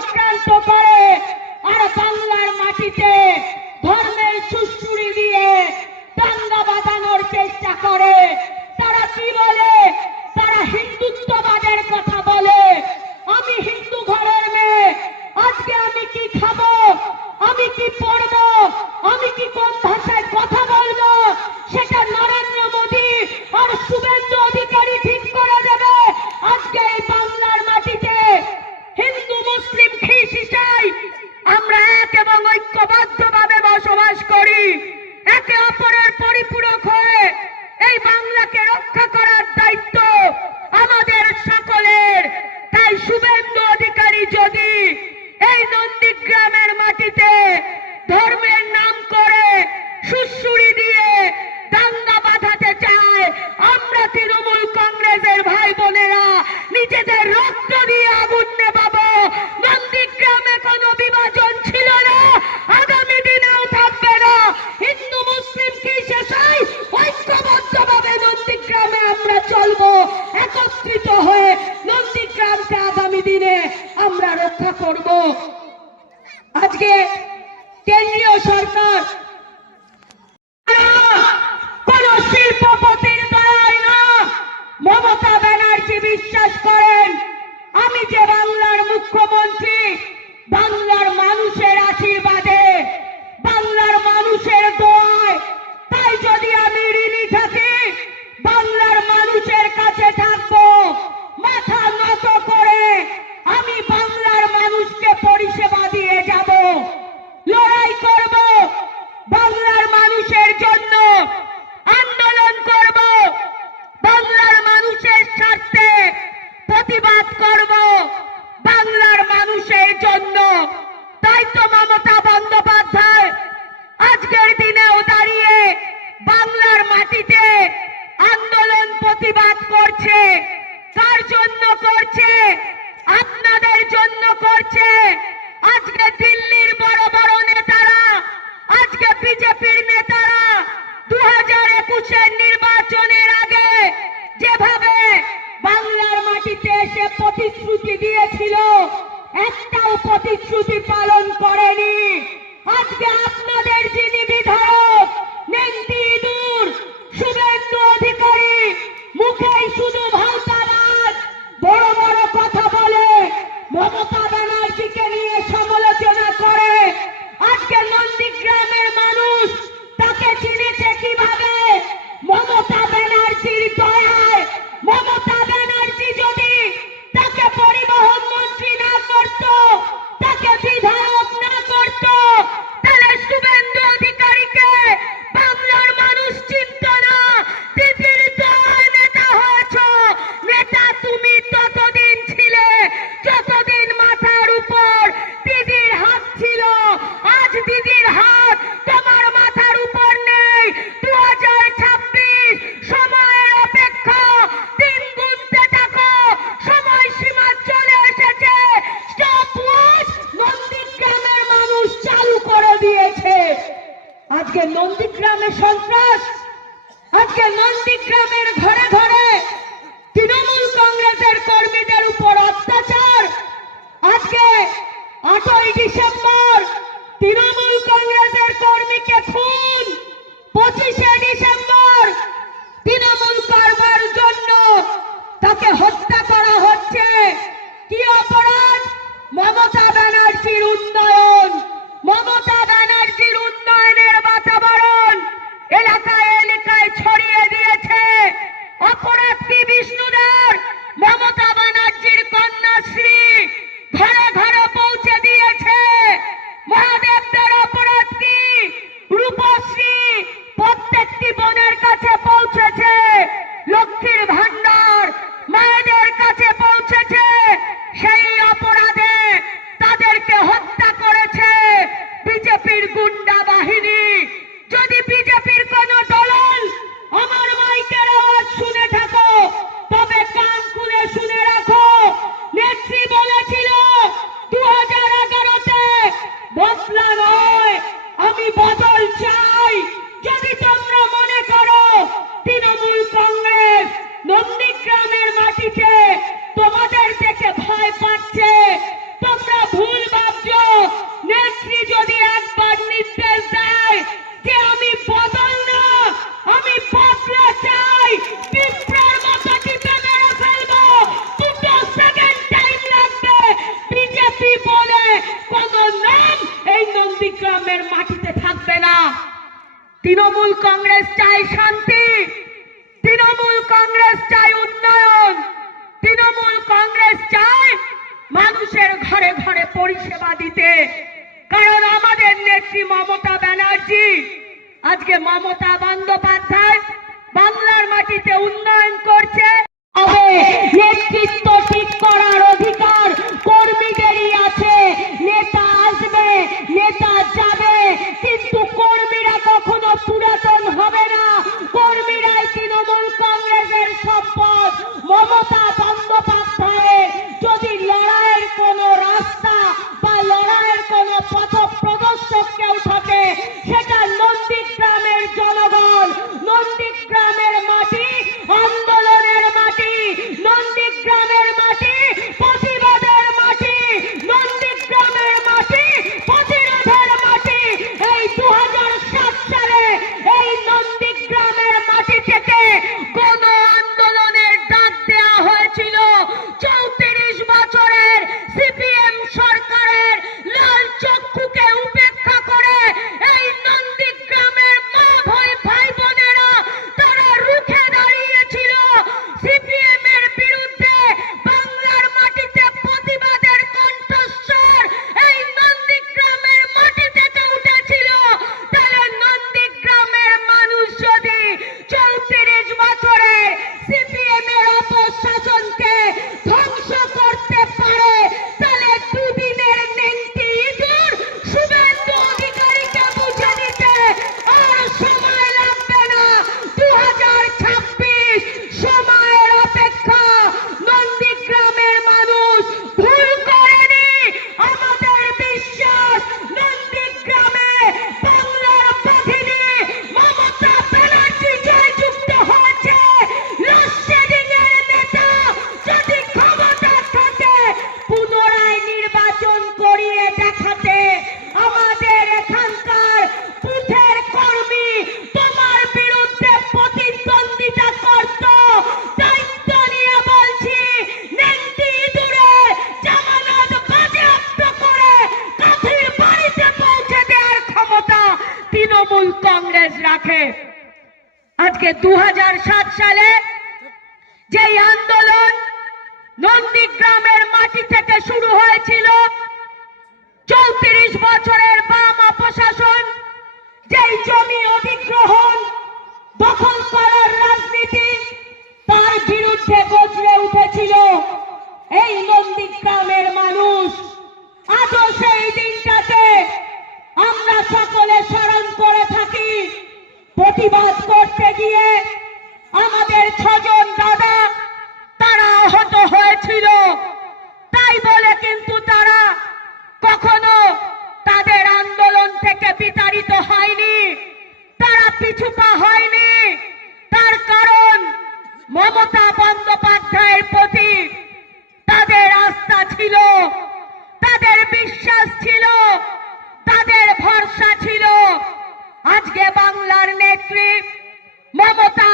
চক্রান্ত করে আর বাংলার মাটিতে ধর্মের সুশ্রুড়ি দিয়ে দাঙ্গা বাঁধানোর চেষ্টা করে। তারা কি বলে? শিল্পপতির দয়ায় না। মমতা ব্যানার্জি বিশ্বাস করেন আমি যে বাংলার মুখ্যমন্ত্রী পড়েনি। আজকে আপনাদের যিনি বিধায়ক নেন্টি দূর শুভেন্দু অধিকারী মুখেই শুধু কংগ্রেসের কর্মীদের উপর অত্যাচার। আজকে আটই ডিসেম্বর তৃণমূল কংগ্রেসের কর্মীকে খুন। পঁচিশে ডিসেম্বর তৃণমূল করবার জন্য তাকে হত্যা করা হচ্ছে। কি অপরাধ? মমতা ব্যানার্জির উন্নয়ন তৃণমূল কংগ্রেস চায় শান্তি, তৃণমূল কংগ্রেস চায় উন্নয়ন, তৃণমূল কংগ্রেস চায় মানুষের ঘরে ঘরে পরিষেবা দিতে। কারণ আমাদের নেত্রী মমতা ব্যানার্জি, আজকে মমতা বন্দ্যোপাধ্যায় বাংলার মাটিতে উন্নয়ন করছে। নেতৃত্ব ঠিক রাখে আজকে দু সালে যেই আন্দোলন নন্দীগ্রামের মাটি থেকে শুরু হয়েছিল, চৌত্রিশ বছরের বাম অপশাসন যেই জমি অধিগ্রহণ দখল করার রাজনীতি তার বিরুদ্ধে গজরে উঠেছিল। এই নন্দীগ্রামের মানুষ আজও সেই দিনটাতে আমরা সকলে স্মরণ করে থাকি। প্রতিবাদ করতে গিয়ে আমাদের ছজন দাদা তারা আহত হয়েছিল। তাই বলে কিন্তু তারা কখনো তাদের আন্দোলন থেকে বিতাড়িত হয়নি। তারা পিছুপা হয়নি। তার কারণ মমতা বন্দ্যোপাধ্যায়ের প্রতি তাদের আস্থা ছিল, তাদের বিশ্বাস ছিল তাদের ভরসা ছিল আজকে বাংলার নেত্রী মমতা